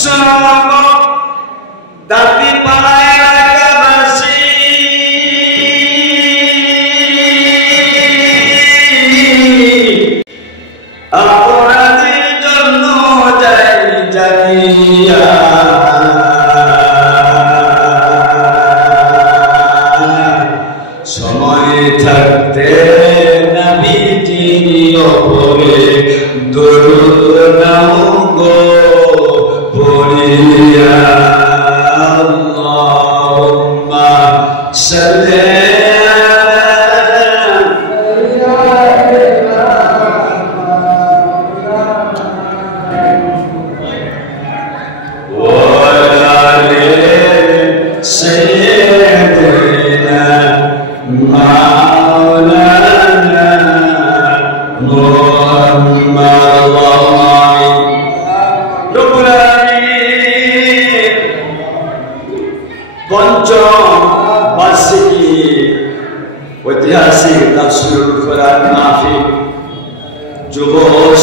শোনো দাঁতি পাড়ায় এলাকাবাসী, অপরাধীর জন্য যাই জানিয়া সময় থাকতে নবীজির উপরে দরুদ নাও গো পড়িয়া আল্লাহুম্মা সাল্লি ঐতিহাসিক তাফসীরুল কোরআন মাহফিল যুব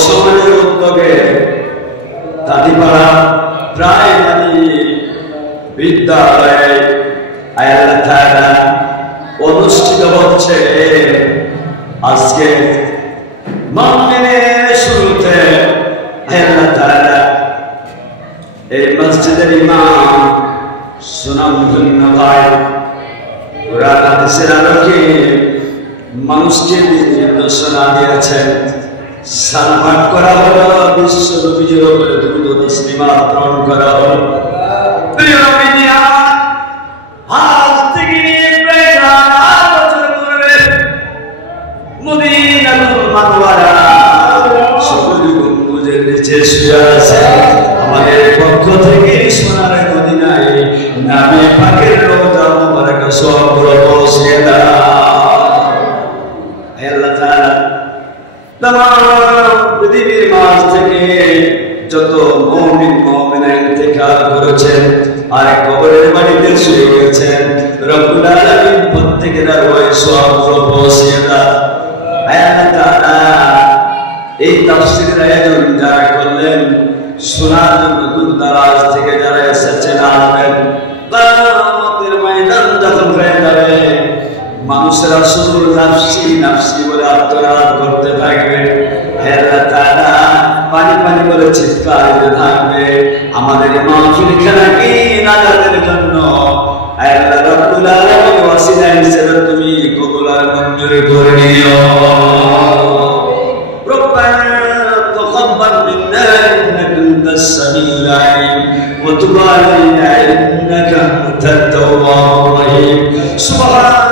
সমাজের উদ্যোগে দাদিপাড়া প্রাইমারি বিদ্যালয়ে আল্লাহ তাআলা অনুষ্ঠিত হচ্ছে। আজকে মাহফিলের শুরুতে আল্লাহ তাআলা এই মসজিদের ইমাম সুনামধন্য ভাই কোরআন হাদিসের আলোকে মানুষকে নির্দেশনা দিয়েছেন। সালাত করা হলো, বিশ্ব নবীজির উপরে দুরূদ ও তাসলিমাত প্রেরণ করা হলো। প্রিয় নবীজি আজ থেকে প্রায় 4 বছর পূর্বে মদিনাতুল মুনাওয়ারা সবুজ গম্বুজের নিচে শুয়ে আছেন। আমাদের পক্ষ থেকে সোনার মদিনায় নামে পাকের রওজা মুবারক সবগুলো পৌঁছে দাও। আল্লাহ তাআলা তামাম পৃথিবীর মাঝ থেকে যত মুমিন মুমিনা ইন্তেকাল করেছেন আর কবরের বাড়িতে শুয়ে গেছেন, রব্বুল আলামিন প্রত্যেকের রুহে সওয়াব পৌঁছে দাও। আল্লাহ তাআলা এই তাফসীরের আয়োজন যারা করলেন, শোনার জন্য দূর দারাজ থেকে যারা এসেছেন আসবেন, কিয়ামতের ময়দান যখন হয়ে যাবে মানুষেরা শুধু নাফসি নাফসি বলে আত্মনাদ করতে থাকবে। আল্লাহ তাআলা পানি পানি করে চিৎকার দিতে থাকবে। আমাদের মাহফিল খেলাকে নাজাতের জন্য আল্লাহ রাব্বুল আলামিন ওয়াসিলা হিসেবে তুমি কবুল আর মঞ্জুর করে নিও। রব্বানা তাকাব্বাল মিন্না ইন্নাকা আনতাস সামিউল আলিম ওয়া তুব আলাইনা ইন্নাকা আনতাত তাওয়াবুর রহিম। সুবহান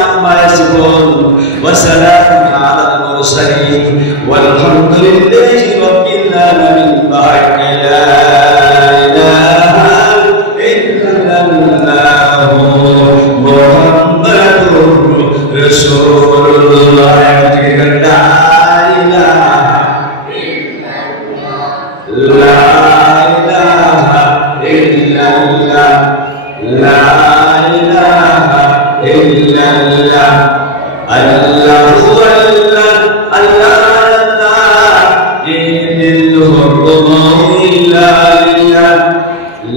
عما يصفون وسلام على المرسلين والحمد لله رب العالمين. لا إله إلا الله محمد رسول الله. لا إله إلا الله لا إله إلا الله لا إله إلا الله الله هو الله الله إن الحكم إلا لله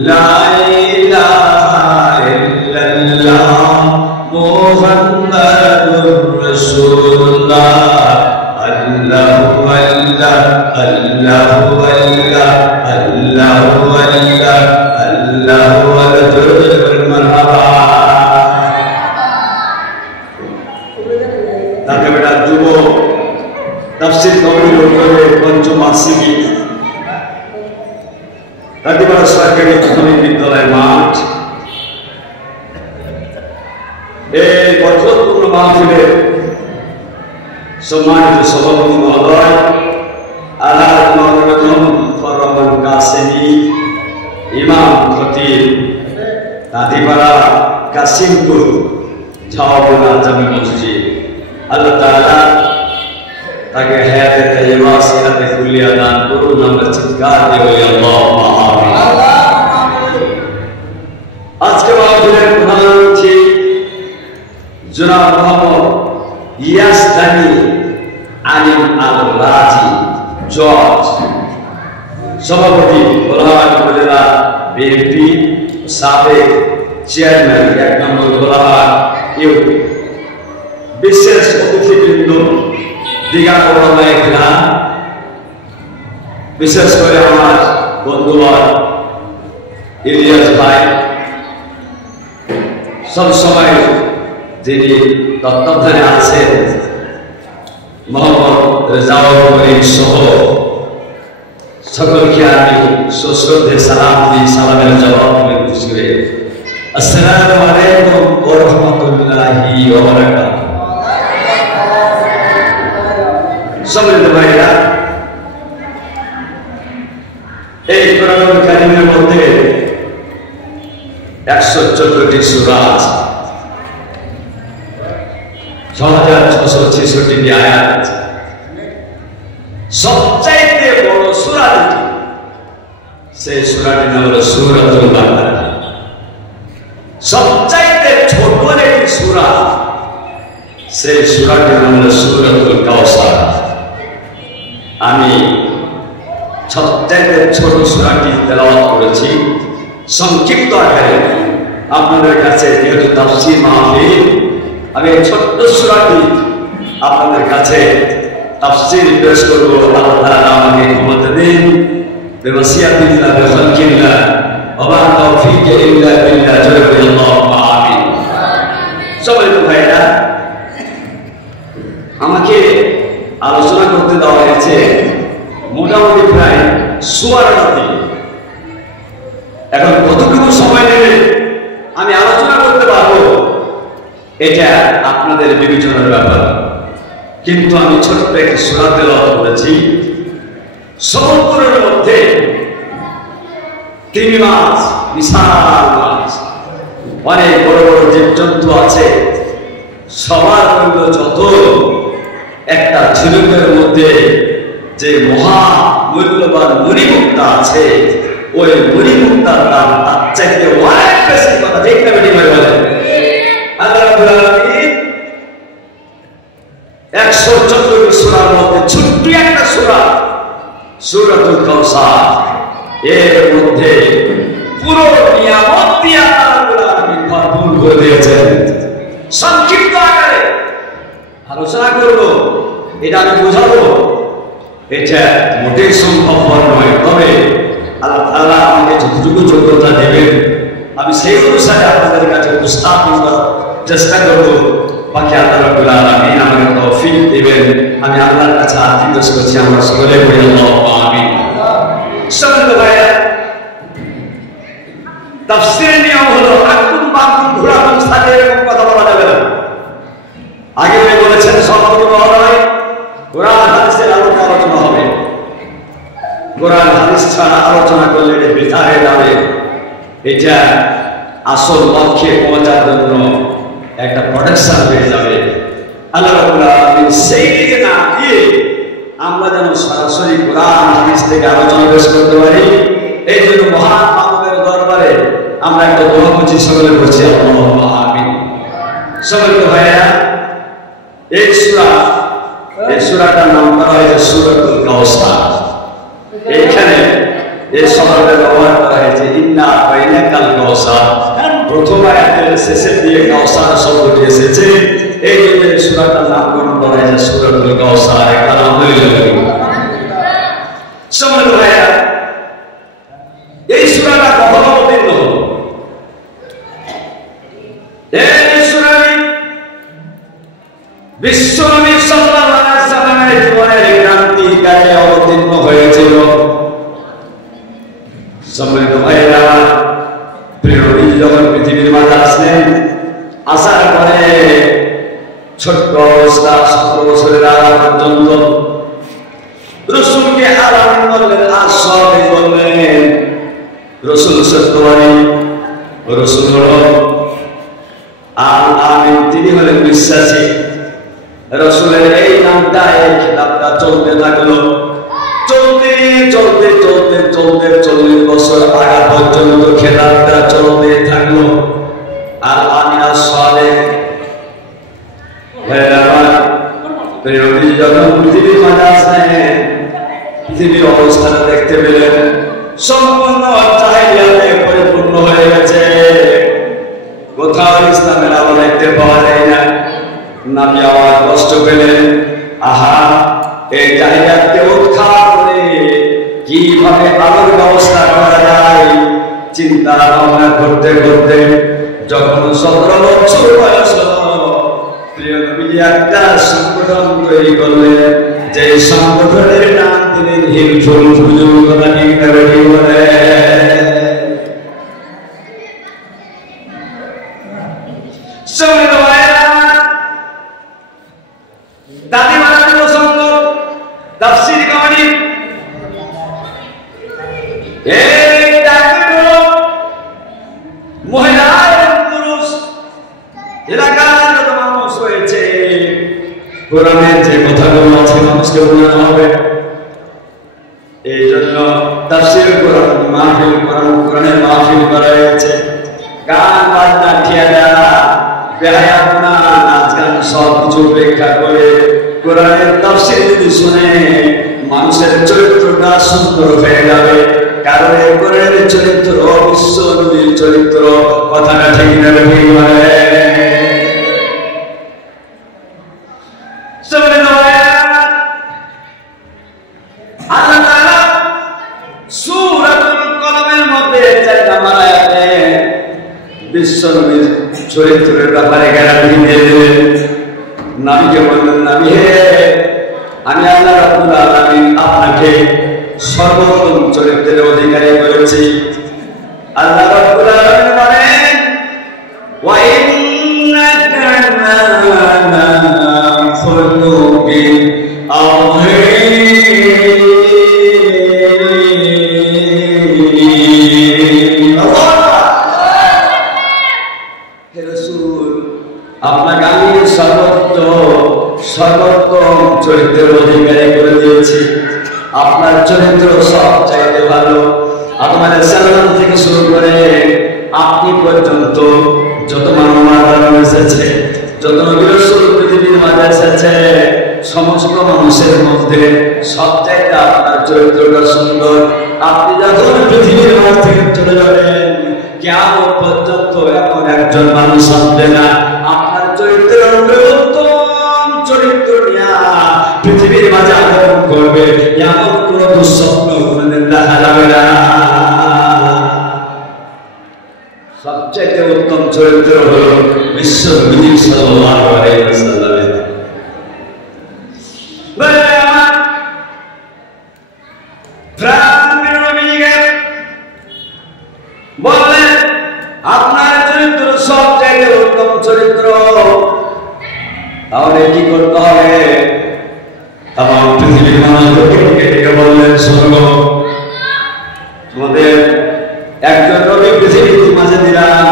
لا إله إلا الله محمد رسول الله الله هو الله الله هو الله الله هو الله الله هو المرحبا. তাকে বেটা যুব তাফসীর কমিটির উদ্যোগে পঞ্চম বার্ষিকী দাদিপাড়া সরকারি প্রাথমিক বিদ্যালয় মাঠ এই বরকতপূর্ণ মাহফিলের সম্মানিত সভাপতি মহোদয় আলহাজ মাওলানা মুজফর রহমান কাসেমি, ইমাম খতিব দাদিপাড়া কাসিমপুর ঝাওয়াবনা জামে মসজিদ, আল্লাহ তাআলা তাকে হায়াতে তাইয়্যিবা সিরাতে কুল্লিয়া দান করুন। আমরা চিৎকার দিয়ে বলি আল্লাহুম্মা আমিন। আজকে মাহফিলের প্রধান অতিথি জনাব মোহাম্মদ ইয়াসদানি আলিম আল রাজি জজ, সভাপতি গোলাহাট উপজেলা বিএনপি সাবেক চেয়ারম্যান 1 নম্বর গোলাহাট ইউপি, বিশেষ অতিথিবৃন্দ, দীঘা ওলামায়ে বিশেষ করে আমার বন্ধুবর ইলিয়াস ভাই, সবসময় যিনি তত্ত্বাবধানে আছেন মোহাম্মদ রেজাউল করিম সহ সকলকে আমি সশ্রদ্ধে সালাম দিই, সালামের জবাব আমি খুশি হয়ে। আসসালামু আলাইকুম ওয়া রাহমাতুল্লাহি ওয়া বারাকাতুহু। সম্মানিত ভাইরা, এই কোরআনুল কারীমের মধ্যে 114টি সূরা আছে, 6666টি আয়াত আছে। সবচাইতে বড় সূরা যেটি, সেই সূরাটির নাম হলো সূরাতুল বাকারা। সবচাইতে ছোট একটি সূরা, সেই সূরাটির নাম হলো সূরাতুল কাউসার। আমি সবচাইতে ছোট সূরাটি তেলাওয়াত করেছি সংক্ষিপ্ত আকারে আপনাদের কাছে, যেহেতু তাফসীর মাহফিল, আমি এই ছোট্ট সূরাটি আপনাদের কাছে তাফসীর পেশ করব। আল্লাহ তাআলা আমাকে ক্ষমতা দিন। বিওয়াসিয়াতিল্লাহ বিখালকিল্লাহ ওয়া মা তাওফীকি ইল্লা বিল্লাহ। আল্লাহুম্মা আমিন। সম্মানিত ভাইরা, আমাকে আলোচনা করতে দেওয়া হয়েছে মোটামুটি প্রায় 16টা দিন। এখন কতটুকু সময় নেবে আমি আলোচনা করতে পারবো, এটা আপনাদের বিবেচনার ব্যাপার। কিন্তু আমি ছোট্ট একটি সূরা তেলাওয়াত করেছি। সমুদ্রের মধ্যে 3 মাছ, বিশাল মাছ, অনেক বড় বড় জীবজন্তু আছে, সবার মূল্য যত, একটা ঝিনুকের মধ্যে যে মহা মূল্যবান মণিমুক্তা আছে, ওই মণিমুক্তার দাম তার চাইতে অনেক বেশি। কথা ঠিক না বেটি ভাই বলেন? আল্লাহ রাব্বুল আলামিন 114টি সূরার মধ্যে ছোট্ট একটা সূরা সূরাতুল কাউসার, এর মধ্যে পুরো নিয়ামত দিয়ে আল্লাহ রাব্বুল আলামিন ভরপুর করে দিয়েছেন। সংক্ষিপ্ত আকারে আলোচনা করব, এটা আমি বোঝাবো, এটা মোটেই সম্ভবপর নয়। তবে আল্লাহ তাআলা আমাকে যতটুকু যোগ্যতা দেবেন আমি সেই অনুসারে আপনাদের কাছে উপস্থাপন করার চেষ্টা করব। বাকি আল্লাহ রাব্বুল আলামিন আমাকে তৌফিক দিবেন। আমি আল্লাহর কাছে আরজ করছি, আমরা সকলে বলি আল্লাহুম্মা আমিন। সম্মানিত ভাইরা, তাফসীরের নিয়ম হলো আকুম বাকুম ঘোরাকুম সাথে এরকম কথা বলা যাবে না। আগে বলেছেন সবগুলো বলা হয়, কোরআন হাদিসের আলোকে আলোচনা হবে। কোরআন হাদিস ছাড়া আলোচনা করলে এটা বৃথা হয়ে যাবে। এটা আসল লক্ষ্যে পৌঁছার জন্য একটা প্রোডাকশন হয়ে যাবে। আল্লাহ রাব্বুল আলামিন সেই দিকে না গিয়ে আমরা যেন সরাসরি কোরআন হাদিস থেকে আলোচনা পেশ করতে পারি, এই জন্য মহান মানবের দরবারে আমরা একটা দোয়া করছি, সকলে করছি আল্লাহুম্মা আমিন। সম্মানিত ভাইরা, এই সূরাটার নাম করা হয়েছে সূরাতুল কাউসার। এইখানে এই শব্দটা ব্যবহার করা হয়েছে ইন্না বাইনাকাল কাউসার। প্রথম আয়াতের শেষের দিকে কাউসার শব্দটি এসেছে, এই জন্য এই সূরাটার নামকরণ করা হয়েছে সূরাতুল কাউসার। আলহামদুলিল্লাহ। সম্মানিত ভাইরা, এই সূরাটা কখন অবতীর্ণ হলো? এই সূরাটি বিশ্বনবী সাল্লাল্লাহু আলাইহি ওয়াসাল্লামের জীবনের ক্রান্তিকালে অবতীর্ণ হয়েছিল। সম্মানিত ভাইরা, প্রিয় নবী যখন পৃথিবীর মাঝে আসলেন, আসার পরে ছোট্ট অবস্থা 17 বছরের আগা পর্যন্ত রাসূলকে আরাম করলেন, আর সবে বললেন রাসূল সত্যবাদী, রাসূল আল আমিন, তিনি হলেন বিশ্বাসী। রাসূলের এই নামটা, এই কিতাবটা চলতে থাকলো। চলতে চলতে চলতে চলতে 40 বছর আগা পর্যন্ত খেতাবটা চলতে থাকলো। আর আমিনা সালেহ যখন পৃথিবীর মাঝে আসলেন, পৃথিবীর অবস্থাটা দেখতে পেলেন। সম্পূর্ণ জাহিলিয়াতে পরিপূর্ণ হয়ে গেছে। কোথাও ইসলামের আলো দেখতে পাওয়া যায় না। নবী আবার কষ্ট পেলেন, আহা, এই জাহিলিয়াতকে উৎখাত করে কিভাবে আলোর ব্যবস্থা করা যায় চিন্তা ভাবনা করতে করতে যখন 17 বছর বয়স হলো, প্রিয় নবীজি একটা সংগঠন তৈরি করলেন, যে সংগঠনের নাম দিলেন হিলফুল ফুজুল। কথা ঠিক না ঠিক বলে? দাদি মারা প্রসঙ্গ তাফসীর কাহিনী এই ডাকগুলো মহিলা এবং পুরুষ এলাকার যত মানুষ হয়েছে, কোরআনের যে কথাগুলো আছে মানুষকে বোঝানো হবে। এই জন্য তাফসীর কোরআন মাহফিল, কোরআনের মাহফিল করা হয়েছে। গান বাজনা ঠিয়াডা বেহায়াপনা নাচ গান সব কিছু উপেক্ষা করে কোরআনের তাফসীর যদি শুনে মানুষের চরিত্রটা সুন্দর হয়ে যাবে। কারণ এই কোরআনের চরিত্র বিশ্ব নবীর চরিত্র। কথাটা ঠিক না ঠিক বলে? আল্লাহ তাআলা সূরাতুল কলমের মধ্যে 4 নম্বর আয়াতে বিশ্ব নবীর চরিত্রের ব্যাপারে গ্যারান্টি দিয়ে দিলেন। নবীকে বললেন, নবী হে, আমি আল্লাহ রাব্বুল আলামিন আপনাকে সর্বোত্তম চরিত্রের অধিকারী করেছি। আল্লাহ রাব্বুল আলামিন বলেন, ওয়া ইন্নাকা লা'আলা খুলুকিন আযীম। হে রাসূল, আপনাকে আমি সর্বোত্তম চরিত্রের অধিকারী করে দিয়েছি। আপনার চরিত্র সব চাইতে ভালো। আদম আলাইহিস সালাম থেকে শুরু করে আপনি পর্যন্ত যত মানব এসেছে, যত নবী রাসূল পৃথিবীর মাঝে এসেছে, সমস্ত মানুষের মধ্যে সবচাইতে আপনার চরিত্রটা সুন্দর। আপনি যখন পৃথিবীর মাঝ থেকে চলে যাবেন, কিয়ামত পর্যন্ত এমন একজন মানুষ আসবে না আপনার চরিত্রের উত্তম চরিত্র নিয়ে পৃথিবীর মাঝে আগমন করবে। এমন কোন দুঃস্বপ্ন কোনদিন দেখা যাবে না। সবচেয়ে উত্তম চরিত্র হল বিশ্ব নবী সাল্লাল্লাহু আলাইহি ওয়াসাল্লামের। বললেন, আপনার চরিত্র সবচেয়ে উত্তম চরিত্র। তাহলে কি করতে হবে? তামাম পৃথিবীর মানুষকে ডেকে বললেন, শোনো, তোমাদের একজন নবী পৃথিবীর মাঝে দিলাম,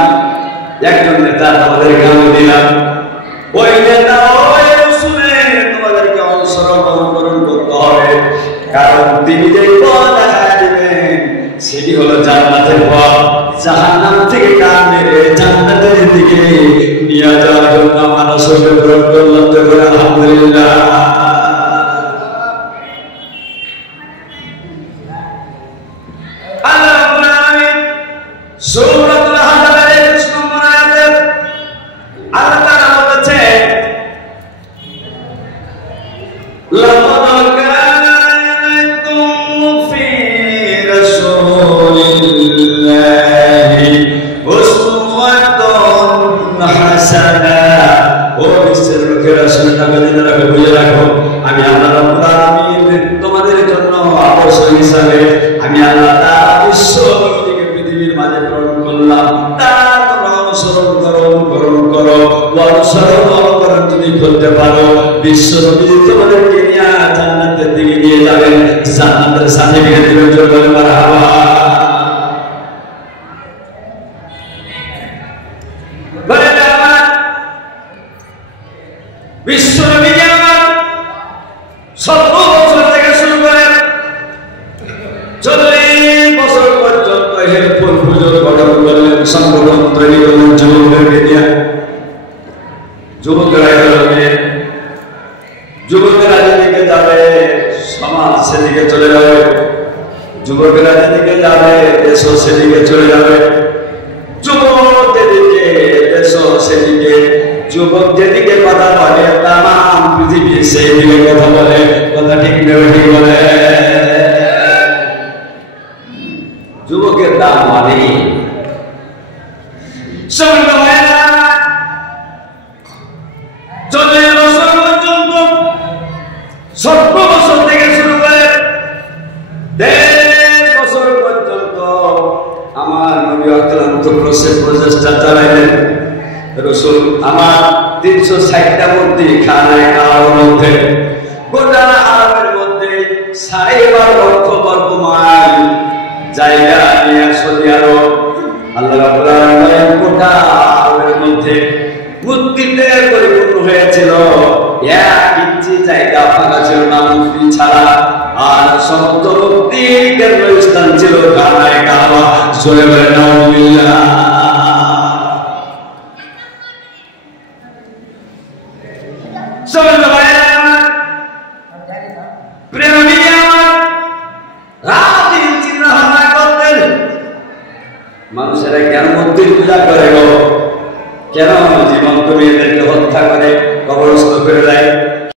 একজন নেতা তোমাদেরকে আমি দিলাম। ওই নেতা ওই রাসূলের তোমাদেরকে অনুসরণ করতে হবে। কারণ তিনি যে পথ দেখায় দিবেন সেটি হলো জান্নাতের পথ। জাহান্নাম থেকে কান মেরে জান্নাতের দিকে নিয়ে যাওয়ার জন্য মানুষকে গ্রহণ করলাম। আলহামদুলিল্লাহ। আল্লাহ রাব্বুল আলামিন সূরাতুল আহজাবের 21 নম্বর আয়াতে আল্লাহ তাআলা বলেছেন, লাকাদ কানাতুম ফি রাসূলিল্লাহি উসওয়াতুন হাসানাহ। ও বিশ্বের লোকেরা শুনে রাখো, জেনে রাখো, বুঝে রাখো, আমি আল্লাহ রাব্বুল আলামিন তোমাদের জন্য আদর্শ হিসাবে আমি আল্লাহ তাআলা বিশ্ব নবীকে পৃথিবীর মাঝে প্রেরণ করলাম। তার অনুসরণ করো, অনুকরণ করো। অনুকরণ তুমি করতে পারো, বিশ্ব নবী তোমাদেরকে নিয়ে জান্নাতের দিকে নিয়ে যাবেন। জান্নাতের সার্টিফিকেট দিবেন। জোরে বলে মারহাবা। বিশ্ব নবীকে আমার 17 বছর থেকে শুরু করে 40 বছর পর্যন্ত হেল্পফুল পুজোর গঠন করলেন, সংগঠন তৈরি করলেন যুবকদেরকে নিয়ে। যুবকেরা এগোবে, যুবকেরা যেদিকে যাবে সমাজ সেদিকে চলে যাবে। যুবকেরা যেদিকে যাবে দেশও সেদিকে চলে যাবে, যুবক যেদিকে দেশ সেদিকে, যুবক যেদিকে কথা বলে তামাম পৃথিবী সেই দিকে কথা বলে। কথা ঠিক নেই ঠিক বলে? যুবকের দাম অনেক। বছর থেকে শুরু করে 1.5 বছর পর্যন্ত আমার নবী অক্লান্ত প্রচেষ্টা চালাইলেন। রাসূল আমার 360টা মূর্তি খানায় কাবার মধ্যে, গোটা আরবের মধ্যে 12.5 লক্ষ বর্গ মাইল জায়গা নিয়ে সৌদি আরব আল্লাহ রাব্বুল আলামিন গোটা আরবের মধ্যে মূর্তিতে পরিপূর্ণ হয়েছিল। 1 ইঞ্চি জায়গা ফাঁকা ছিল না মূর্তি ছাড়া। আর সমস্ত মূর্তির কেন্দ্রস্থান ছিল খানায় কাবা। জোরে বলে নাউজুবিল্লাহ। মানুষেরা কেন মূর্তির পূজা করে গো? কেন জীবন্ত মেয়েদেরকে হত্যা করে কবরস্থ করে দেয়?